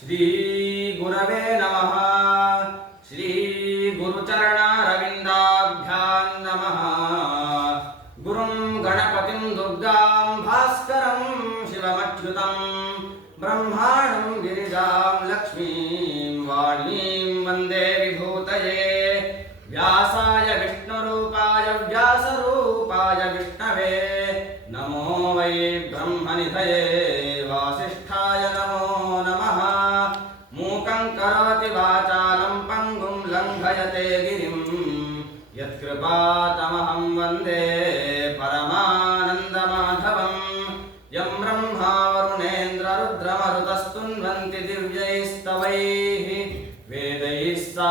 శ్రీ గురవే నమ శ్రీ గురుచరణారవిందాభ్యాం నమ గురుం గణపతిం దుర్గాం భాస్కరం శివమచ్యుతం బ్రహ్మా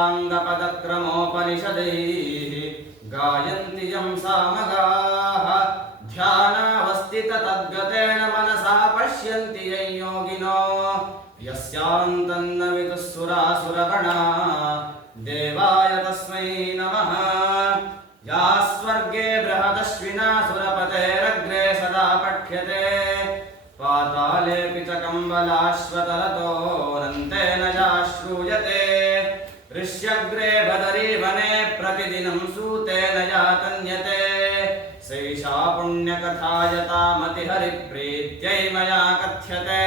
साङ्गपदक्रमोपनिषदैः गायन्ति यं सामगाः ध्यानावस्थिततद्गतेन मनसा पश्यन्ति यं योगिनो। यस्यान्तन्न विदुःसुरासुरगणा देवाय तस्मै नमः। या स्वर्गे बृहदश्विनासुरपतेरग्रे सदा पठ्यते। पातालेऽपि च कम्बलाश्वतरतो पुण्यकथायतामतिहरिप्रीत्यै मया कथ्यते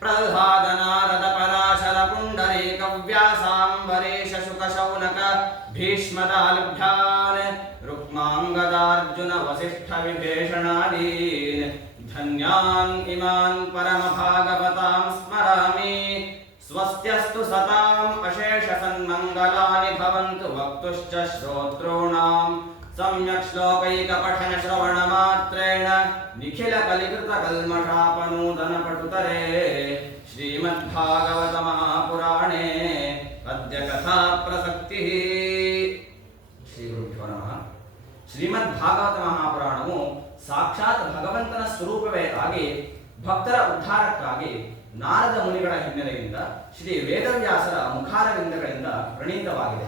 प्रह्लादनारद पराशर पुण्डरीकव्यासाम्बरीश शुकशौनक भीष्मदालभ्यान् रुक्माङ्गदार्जुन वसिष्ठ विभीषणादीन् धन्यान् इमान् परमभागवतां स्मरामि स्वस्त्यस्तु सताम् अशेषसन्मङ्गलानि भवन्तु वक्तुश्च श्रोतॄणाम् सम्यक् श्लोकैकपठन श्रवणमात्रेण निखिलकलिकृतकल्मषापनूतनपटुतरे श्रीमद्भागवतमहापुराणे अद्य कथा ಪ್ರಸಕ್ತಿಃ ಶ್ರೀ ಗುರುಭ್ಯೋ ನಮಃ ಶ್ರೀಮದ್ ಭಾಗವತ ಮಹಾಪುರಾಣವು ಸಾಕ್ಷಾತ್ ಭಗವಂತನ ಸ್ವರೂಪವೇ ಆಗಿ ಭಕ್ತರ ಉದ್ಧಾರಕ್ಕಾಗಿ ನಾರದ ಮುನಿಗಳ ಹಿನ್ನೆಲೆಯಿಂದ ಶ್ರೀ ವೇದವ್ಯಾಸರ ಮುಖಾರವಿಂದಗಳಿಂದ ಪ್ರಣೀತವಾಗಿದೆ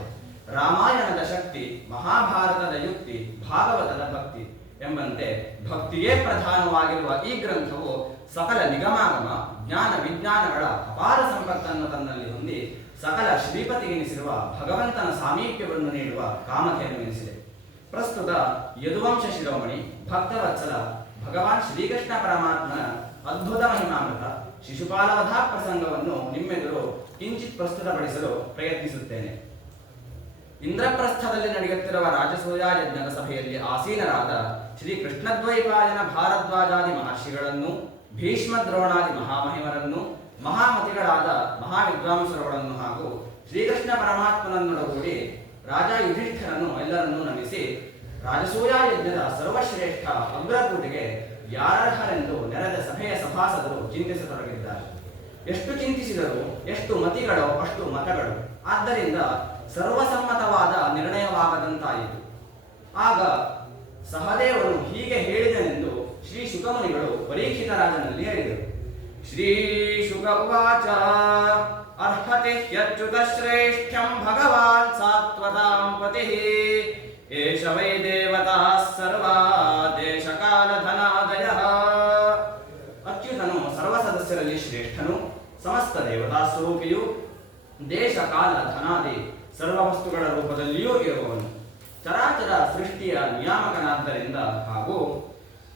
ರಾಮಾಯಣದ ಶಕ್ತಿ, ಮಹಾಭಾರತದ ಯುಕ್ತಿ, ಭಾಗವತದ ಭಕ್ತಿ ಎಂಬಂತೆ ಭಕ್ತಿಯೇ ಪ್ರಧಾನವಾಗಿರುವ ಈ ಗ್ರಂಥವು ಸಕಲ ನಿಗಮಾಗಮ, ಜ್ಞಾನ ವಿಜ್ಞಾನಗಳ ಅಪಾರ ಸಂಪತ್ತನ್ನು ತನ್ನಲ್ಲಿ ಹೊಂದಿ ಸಕಲ ಶ್ರೀಪತಿಗೆನಿಸಿರುವ ಭಗವಂತನ ಸಾಮೀಪ್ಯವನ್ನು ನೀಡುವ ಕಾಮಧೇನು ಎನಿಸಿದೆ. ಪ್ರಸ್ತುತ ಯದುವಂಶ ಶಿರೋಮಣಿ, ಭಕ್ತವತ್ಸಲ, ಭಗವಾನ್ ಶ್ರೀಕೃಷ್ಣ ಪರಮಾತ್ಮನ ಅದ್ಭುತ ಮಹಿಮಾಮೃತ, ಶಿಶುಪಾಲವಧಾ ಪ್ರಸಂಗವನ್ನು ನಿಮ್ಮೆದುರು ಕಿಂಚಿತ್ ಪ್ರಸ್ತುತಪಡಿಸಲು ಪ್ರಯತ್ನಿಸುತ್ತೇನೆ. ಇಂದ್ರಪ್ರಸ್ಥದಲ್ಲಿ ನಡೆಯುತ್ತಿರುವ ರಾಜಸೂಯ ಯಜ್ಞದ ಸಭೆಯಲ್ಲಿ ಆಸೀನರಾದ ಶ್ರೀ ಕೃಷ್ಣದ್ವೈಪಾಯನ ಭಾರದ್ವಾಜಾದಿ ಮಹರ್ಷಿಗಳನ್ನು ಭೀಷ್ಮ ದ್ರೋಣಾದಿ ಮಹಾಮಹಿಮರನ್ನು, ಮಹಾಮತಿಗಳಾದ ಮಹಾವಿದ್ವಾಂಸರುಗಳನ್ನು ಹಾಗೂ ಶ್ರೀಕೃಷ್ಣ ಪರಮಾತ್ಮನನ್ನೊಡಗೂಡಿ ರಾಜ ಯುಧಿಷ್ಠರನ್ನು ಎಲ್ಲರನ್ನೂ ನಮಿಸಿ ರಾಜಸೂಯ ಯಜ್ಞದ ಸರ್ವಶ್ರೇಷ್ಠ ಅಗ್ರಕೂಟಿಗೆ ಯಾರರ್ಹರೆಂದು ನೆರೆದ ಸಭೆಯ ಸಭಾಸದರು ಚಿಂತಿಸತೊಡಗಿದ್ದಾರೆ. ಎಷ್ಟು ಚಿಂತಿಸಿದರೂ ಎಷ್ಟು ಮತಿಗಳೋ ಅಷ್ಟು ಮತಗಳು. ಆದ್ದರಿಂದ ಸರ್ವಸಮ್ಮತವಾದ ನಿರ್ಣಯವಾಗದಂತಾಯಿತು. ಆಗ ಸಹದೇವರು ಹೀಗೆ ಹೇಳಿದನೆಂದು ಶ್ರೀ ಶುಕಮುನಿಗಳು ಪರೀಕ್ಷಿತ ರಾಜನಲ್ಲಿ ಹೇಳಿದರು ಶ್ರೀ ಶುಕ ಅರ್ಹತೆ ಹ್ಯಚ್ಯುತ ಶ್ರೇಷ್ಠಂ ಭಗವಾನ್ ಸಾತ್ವತಾಂ ಪತಿ. ಏಷ ವೈ ದೇವತಾ ಸರ್ವಾ ದೇಶಕಾಲ ಧನಾದಯ. ಅಚ್ಯುತನು ಸರ್ವ ಸದಸ್ಯರಲ್ಲಿ ಶ್ರೇಷ್ಠನು, ಸಮಸ್ತ ದೇವತಾ ಸ್ವರೂಪಿಯು ದೇಶ ಕಾಲ ಧನಾದಿ. ಸರ್ವ ವಸ್ತುಗಳ ರೂಪದಲ್ಲಿಯೂ ಇರುವವನು ಚರಾಚರ ಸೃಷ್ಟಿಯ ನಿಯಾಮಕನಾದ್ದರಿಂದ ಹಾಗೂ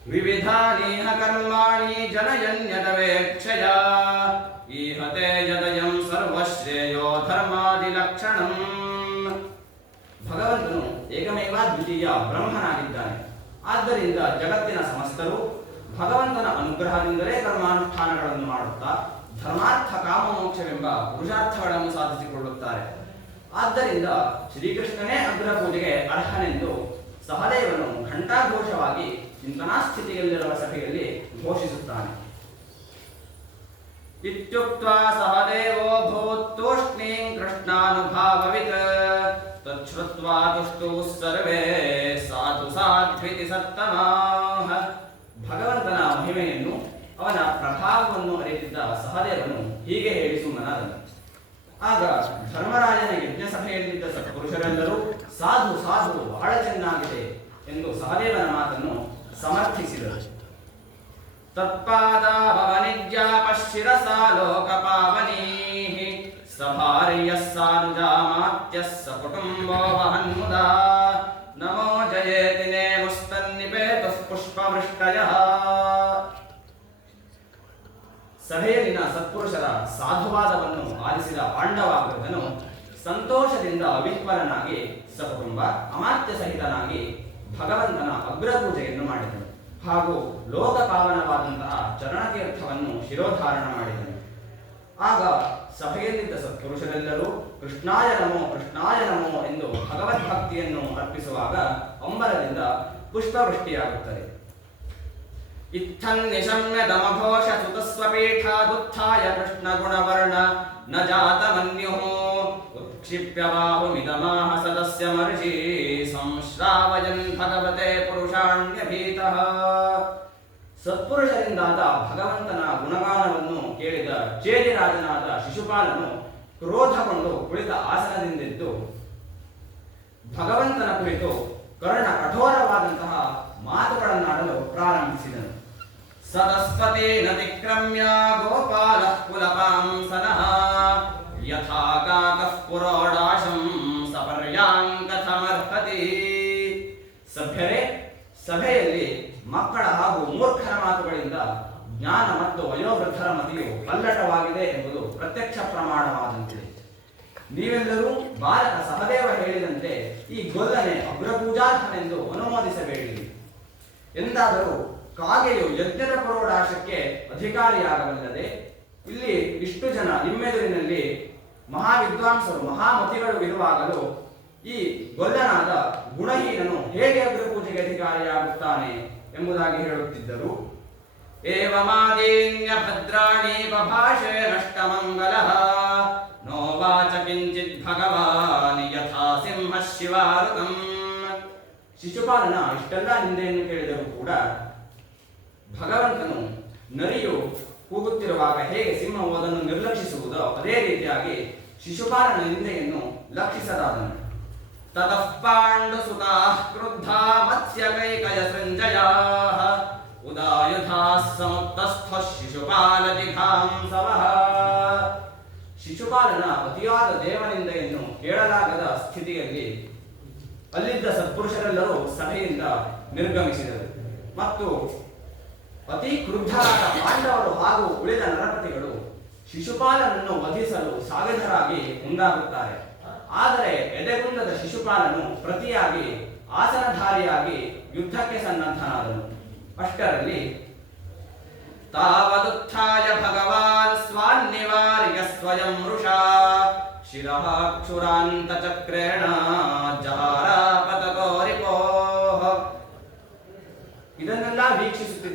ವಿವಿಧಾನೇಹ ಕರ್ಮಾಣಿ ಜನಯನ್ಯದವೇಕ್ಷಯ ಈಹತೆ ಯದಯಂ ಸರ್ವಶ್ರೇಯೋ ಧರ್ಮಾದಿ ಲಕ್ಷಣಂ ಭಗವಂತನು ಏಕಮೇವ ದ್ವಿತೀಯ ಬ್ರಹ್ಮನಾಗಿದ್ದಾನೆ. ಆದ್ದರಿಂದ ಜಗತ್ತಿನ ಸಮಸ್ತರು ಭಗವಂತನ ಅನುಗ್ರಹದಿಂದಲೇ ಕರ್ಮಾನುಷ್ಠಾನಗಳನ್ನು ಮಾಡುತ್ತಾ ಧರ್ಮಾರ್ಥ ಕಾಮಮೋಕ್ಷವೆಂಬ ಪುರುಷಾರ್ಥಗಳನ್ನು ಸಾಧಿಸಿಕೊಳ್ಳುತ್ತಾರೆ. ಆದ್ದರಿಂದ ಶ್ರೀಕೃಷ್ಣನೇ ಅಗ್ರ ಪೂಜೆಗೆ ಅರ್ಹನೆಂದು ಸಹದೇವನು ಘಂಟಾಘೋಷವಾಗಿ ಚಿಂತನಾ ಸ್ಥಿತಿಯಲ್ಲಿರುವ ಸಭೆಯಲ್ಲಿ ಘೋಷಿಸುತ್ತಾನೆ. ಇತ್ಯುಕ್ತ ಸಹದೇವೋ ಭೂತ್ತೂಷ್ಣೀಂ ಕೃಷ್ಣಾನುಭಾವವಿತ್ ತಚ್ಛ್ರುತ್ವಾ ತುಷ್ಟು ಸರ್ವೇ ಸಾಧು ಸಾಧ್ವಿತಿ ಸತ್ತಮಾಹ. ಭಗವಂತನ ಮಹಿಮೆಯನ್ನು ಅವನ ಪ್ರಭಾವವನ್ನು ಅರಿತಿದ್ದ ಸಹದೇವನು ಹೀಗೆ ಹೇಳಿ ಸುಮ್ಮನಾದನು. ಆಗ ಧರ್ಮರಾಜನ ಯಜ್ಞ ಸಭೆಯಲ್ಲಿದ್ದ ಸತ್ಪುರುಷರೆಲ್ಲರೂ, ಸಾಧು ಸಾಧು, ಬಹಳ ಚೆನ್ನಾಗಿದೆ ಎಂದು ಸಹದೇವನ ಮಾತನ್ನು ಸಮರ್ಥಿಸಿದರು. ತತ್ಪಾದಾಪನಿಜ್ಞಾಪಶಿರಸಾ ಲೋಕಪಾವನೀ ಸಭಾರ್ಯಃ ಸಾನುಜಾಮಾತ್ಯಃ ಸಕುಟುಂಬೋ ವಹನ್ಮುದಾ ನಮೋ ಜಯೇತಿ ನೇಮಸ್ತನ್ನಿಪೇತಃ ಪುಷ್ಪವೃಷ್ಟಯ. ಸಭೆಯಲ್ಲಿ ಸತ್ಪುರುಷರ ಸಾಧುವಾದವನ್ನು ಆಲಿಸಿದ ಪಾಂಡವಾಗೃತನು ಸಂತೋಷದಿಂದ ಅವಿಹ್ವಲನಾಗಿ ಸಕುಟುಂಬ ಅಮಾತ್ಯ ಸಹಿತನಾಗಿ ಭಗವಂತನ ಅಗ್ರಪೂಜೆಯನ್ನು ಮಾಡಿದನು. ಹಾಗೂ ಲೋಕಪಾವನವಾದಂತಹ ಚರಣತೀರ್ಥವನ್ನು ಶಿರೋಧಾರಣ ಮಾಡಿದನು. ಆಗ ಸಭೆಯಲ್ಲಿದ್ದ ಸತ್ಪುರುಷರೆಲ್ಲರೂ, ಕೃಷ್ಣಾಯ ನಮೋ ಕೃಷ್ಣಾಯ ನಮೋ ಎಂದು ಭಗವದ್ಭಕ್ತಿಯನ್ನು ಅರ್ಪಿಸುವಾಗ ಅಂಬರದಿಂದ ಪುಷ್ಪವೃಷ್ಟಿಯಾಗುತ್ತದೆ. ದಮಘೋಷ ಸುತಸ್ವಪೀಠಾದುತ್ಥಾಯ ಕೃಷ್ಣಗುಣವರ್ಣ ನ ಜಾತಮನ್ಯುಃ ಉತ್ಕ್ಷಿಪ್ಯ ಬಾಹುಮಿದಮಾಹ ಸದಸ್ಯ ಮರ್ಷಿ ಸಂಶ್ರಾವಯನ್ ಭಗವತೆ ಪುರುಷಾಣ್ಯಭೀತಃ ಸತ್ಪುರುಷರಿಂದಾದ ಭಗವಂತನ ಗುಣಗಾನವನ್ನು ಕೇಳಿದ ಚೇದಿರಾಜನಾದ ಶಿಶುಪಾಲನು ಕ್ರೋಧಗೊಂಡು ಕುಳಿತ ಆಸನದಿಂದೆದ್ದು, ಭಗವಂತನ ಕುರಿತು ಕರ್ಣ ಕಠೋರವಾದಂತಹ ಮಾತುಗಳನ್ನಾಡಲು ಪ್ರಾರಂಭಿಸಿದನು. ಸದಸ್ಪತೇನ ವಿಕ್ರಮ್ಯ ಗೋಪಾಲ ಕುಲಪಾಂಸನ. ಯಥಾ ಪುರೋಡಾಶಂ ಸಪರ್ಯಾಂಕಥಮರ್ಹತಿ ಸಭ್ಯರೇ, ಸಭೆಯಲ್ಲಿ ಮಕ್ಕಳ ಹಾಗೂ ಮೂರ್ಖರ ಮಾತುಗಳಿಂದ ಜ್ಞಾನ ಮತ್ತು ವಯೋವೃದ್ಧರ ಮತಿಯು ಪಲ್ಲಟವಾಗಿದೆ ಎಂಬುದು ಪ್ರತ್ಯಕ್ಷ ಪ್ರಮಾಣವಾದಂತಿದೆ. ನೀವೆಲ್ಲರೂ ಬಾಲಕ ಸಹದೇವ ಹೇಳಿದಂತೆ ಈ ಗೊಲ್ಲನೆ ಅಗ್ರಪೂಜಾರ್ಹನೆಂದು ಅನುಮೋದಿಸಬೇಡಿ. ಎಂದಾದರೂ ಕಾಗೆಯು ಯಜ್ಞದ ಪರೋಡಾಶಕ್ಕೆ ಅಧಿಕಾರಿಯಾಗಬಲ್ಲದೆ, ಇಲ್ಲಿ ಇಷ್ಟು ಜನ ನಿಮ್ಮೆದುರಿನಲ್ಲಿ ಮಹಾವಿದ್ವಾಂಸರು, ಮಹಾಮತಿಗಳು ಇರುವಾಗಲೂ ಈ ಗೊಲ್ಲನಾದ ಗುಣಹೀನನು ಹೇಗೆ ಅಗ್ರಪೂಜೆಗೆ ಅಧಿಕಾರಿಯಾಗುತ್ತಾನೆ ಎಂಬುದಾಗಿ ಹೇಳುತ್ತಿದ್ದರು. ಏವಮಾದೇನ್ಯ ಭದ್ರಾಣಿ ಬಭಾಷೆ ನಷ್ಟಮಂಗಲಃ ನೋವಾಚ ಕಿಂಚಿತ್ ಭಗವಾನ್ ಯಥಾ ಸಿಂಹ ಶಿವಾರುತಂ. ಶಿಶುಪಾಲನ ಇಷ್ಟೆಲ್ಲ ನಿಂದೆಯನ್ನು ಕೇಳಿದರೂ ಕೂಡ ಭಗವಂತನು ನರಿಯು ಕೂಗುತ್ತಿರುವಾಗ ಹೇಗೆ ಸಿಂಹವು ಅದನ್ನು ನಿರ್ಲಕ್ಷಿಸುವುದೋ ಅದೇ ರೀತಿಯಾಗಿ ಶಿಶುಪಾಲನ ನಿಂದೆಯನ್ನು ಲಕ್ಷಿಸದಾದನು ತತಃ ಪಾಂಡುಸುತಾಃ ಕ್ರುದ್ಧಾ ಮತ್ಸ್ಯಕೈಕಯ ಸಂಜಯಾ. ಶಿಶುಪಾಲ ಶಿಶುಪಾಲನ ಅತಿಯಾದ ದೇವನಿಂದೆಯನ್ನು ಹೇಳಲಾಗದ ಸ್ಥಿತಿಯಲ್ಲಿ ಅಲ್ಲಿದ್ದ ಸತ್ಪುರುಷರೆಲ್ಲರೂ ಸಭೆಯಿಂದ ನಿರ್ಗಮಿಸಿದರು. ಮತ್ತು ಅತಿ ಕ್ರುದ್ಧರಾದ ಪಾಂಡವರು ಹಾಗೂ ಉಳಿದ ನರಪತಿಗಳು ಶಿಶುಪಾಲನನ್ನು ವಧಿಸಲು ಸಾವಿಧರಾಗಿ ಮುಂದಾಗುತ್ತಾರೆ. ಆದರೆ ಎದೆಗುಂದದ ಶಿಶುಪಾಲನು ಪ್ರತಿಯಾಗಿ ಆಸನಧಾರಿಯಾಗಿ ಯುದ್ಧಕ್ಕೆ ಸನ್ನದ್ಧನಾದನು. ಅಷ್ಟರಲ್ಲಿ, ತಾವದುತ್ಥಾಯ ಭಗವಾನ್ ಸ್ವಾನ್ನಿವಾರ್ಯ ಸ್ವಯಂ ವೃಷಾ ಶಿರಃ ಚಕ್ರೇಣ ಜಹಾರಾಪತಕೋರಿಪೋಃ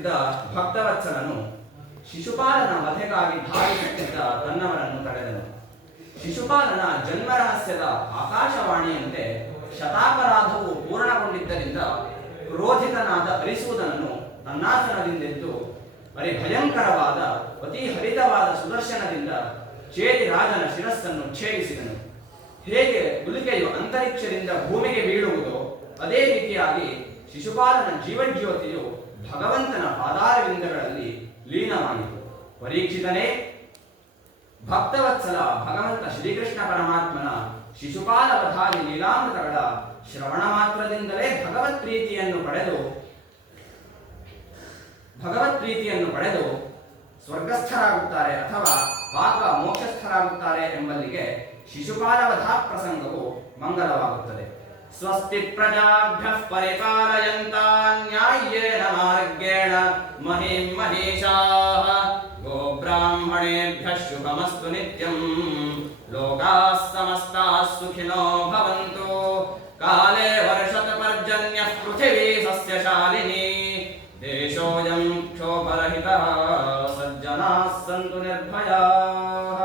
ವೀಕ್ಷಿಸುತ್ತಿದ್ದ ಭಕ್ತವತ್ಸಲನು ಶಿಶುಪಾಲನ ವಧೆಗಾಗಿ ಧಾವಿಸುತ್ತಿದ್ದ ತನ್ನವರನ್ನು ತಡೆದನು. ಶಿಶುಪಾಲನ ಜನ್ಮ ರಹಸ್ಯದ ಆಕಾಶವಾಣಿಯಂತೆ ಶತಾಪರಾಧವು ಪೂರ್ಣಗೊಂಡಿದ್ದರಿಂದ ಕ್ರೋಧಿತನಾದ ಅರಿಸೂದನನ್ನು ತನ್ನಾಸನದಿಂದೆದ್ದು ಅರಿ ಭಯಂಕರವಾದ, ಅತಿ ಹರಿತವಾದ ಸುದರ್ಶನದಿಂದ ಚೇರಿ ರಾಜನ ಶಿರಸ್ಸನ್ನು ಛೇದಿಸಿದನು. ಹೇಗೆ ಉಲಿಕೆಯು ಅಂತರಿಕ್ಷದಿಂದ ಭೂಮಿಗೆ ಬೀಳುವುದೋ, ಅದೇ ರೀತಿಯಾಗಿ ಶಿಶುಪಾಲನ ಜೀವಜ್ಯೋತಿಯು ಭಗವಂತನ ಪಾದಾರವಿಂದಗಳಲ್ಲಿ ಲೀನವಾಯಿತು ಪರೀಕ್ಷಿತನೇ, ಭಕ್ತವತ್ಸಲ ಭಗವಂತ ಶ್ರೀಕೃಷ್ಣ ಪರಮಾತ್ಮನ ಶಿಶುಪಾಲ ವಧಾದಿ ಲೀಲಾಮೃತಗಳ ಶ್ರವಣ ಮಾತ್ರದಿಂದಲೇ ಭಗವತ್ ಪ್ರೀತಿಯನ್ನು ಪಡೆದು, ಭಗವತ್ ಪ್ರೀತಿಯನ್ನು ಪಡೆದು ಸ್ವರ್ಗಸ್ಥರಾಗುತ್ತಾರೆ ಅಥವಾ ಪಾಪ ಮೋಕ್ಷಸ್ಥರಾಗುತ್ತಾರೆ ಎಂಬಲ್ಲಿಗೆ ಶಿಶುಪಾಲವಧಾ ಪ್ರಸಂಗವು ಮಂಗಲವಾಗುತ್ತದೆ. स्वस्ति प्रजाभ्यः परिपालयन्तान्याय्येन मार्गेण महीं महेशाः गोब्राह्मणेभ्यः शुभमस्तु नित्यम् लोकाः समस्ताः सुखिनो भवन्तु काले वर्षतपर्जन्यः पृथिवी सस्यशालिनी देशोऽयं क्षोभरहितः सज्जनाः सन्तु निर्भयाः